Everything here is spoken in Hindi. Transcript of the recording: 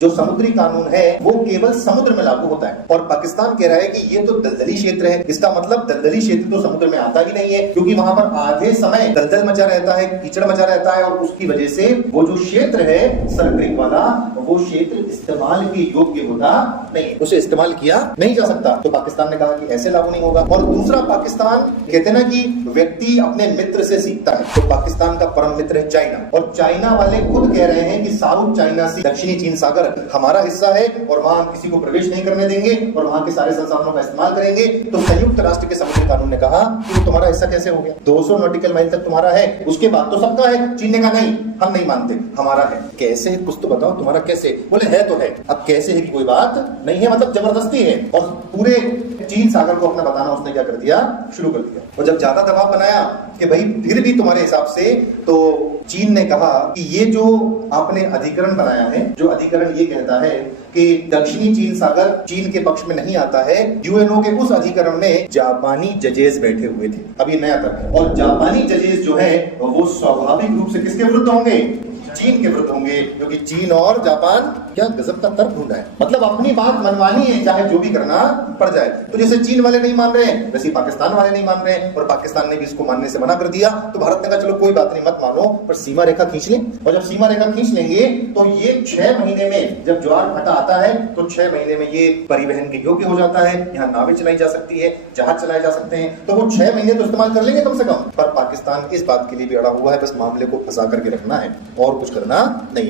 जो समुद्री कानून है वो केवल समुद्र में लागू होता है और पाकिस्तान कह रहा है कि ये तो दलदली क्षेत्र है। इसका मतलब दलदली क्षेत्र तो समुद्र में आता ही नहीं है, क्योंकि वहां पर आधे समय दलदल मचा रहता है, कीचड़ मचा रहता है और उसकी वजह से वो जो क्षेत्र है सरक्रीक वाला, वो क्षेत्र इस्तेमाल के योग्य होता नहीं, उसे इस्तेमाल किया नहीं जा सकता। तो पाकिस्तान ने कहा कि ऐसे लागू नहीं होगा। और दूसरा, पाकिस्तान कहते ना कि व्यक्ति अपने मित्र से सीखता है, तो पाकिस्तान का परम मित्र है चाइना, और चाइना वाले खुद कह रहे हैं कि साउथ चाइना सी, दक्षिणी चीन सागर हमारा हिस्सा है और वहां हम किसी को प्रवेश नहीं करने देंगे और वहां के सारे संसाधनों का इस्तेमाल करेंगे। तो संयुक्त राष्ट्र के समुद्री कानून ने कहा कि वो तुम्हारा हिस्सा कैसे हो गया, 200 नॉटिकल माइल तक तुम्हारा है, उसके बाद तो सबका है। चीन ने कहा नहीं, हम नहीं मानते, हमारा है। कैसे है, कुछ तो बताओ तुम्हारा कैसे? बोले है तो है। अब कैसे है कि कोई बात नहीं है, मतलब जबरदस्ती है। और पूरे चीन सागर को अपना बताना उसने क्या कर दिया, शुरू कर दिया। और जब ज्यादा दबाव बनाया कि भाई फिर भी तुम्हारे हिसाब से, तो चीन ने कहा कि ये जो आपने अधिकरण बनाया है, जो अधिकरण ये कहता है कि दक्षिणी चीन सागर चीन के पक्ष में नहीं आता है, यूएनओ के उस अधिकरण में जापानी जजेस बैठे हुए थे। अब ये नया तर्क है। और जापानी जजेस जो है वो स्वाभाविक रूप से किसके विरुद्ध होंगे? चीन के विरुद्ध होंगे, क्योंकि चीन और जापान क्या गजब का तर्क ढूंढा है। मतलब अपनी बात मनवानी है, चाहे जो भी करना पड़ जाए। तो जैसे चीन वाले नहीं मान रहे हैं, वैसे पाकिस्तान वाले नहीं मान रहे हैं, और पाकिस्तान ने भी इसको मानने से मना कर दिया। तो भारत ने कहा चलो कोई बात नहीं, मत मानो, पर सीमा रेखा खींच लें। और जब सीमा रेखा खींच लेंगे तो ये 6 महीने में, जब ज्वार भाटा आता है तो 6 महीने में ये परिवहन के योग्य हो जाता है। यहाँ नावें चलाई जा सकती है, जहाज चलाए जा सकते हैं, तो वो 6 महीने तो इस्तेमाल कर लेंगे कम से कम। पर पाकिस्तान इस बात के लिए भी अड़ा हुआ है, बस मामले को फंसा करके रखना है और कुछ करना नहीं।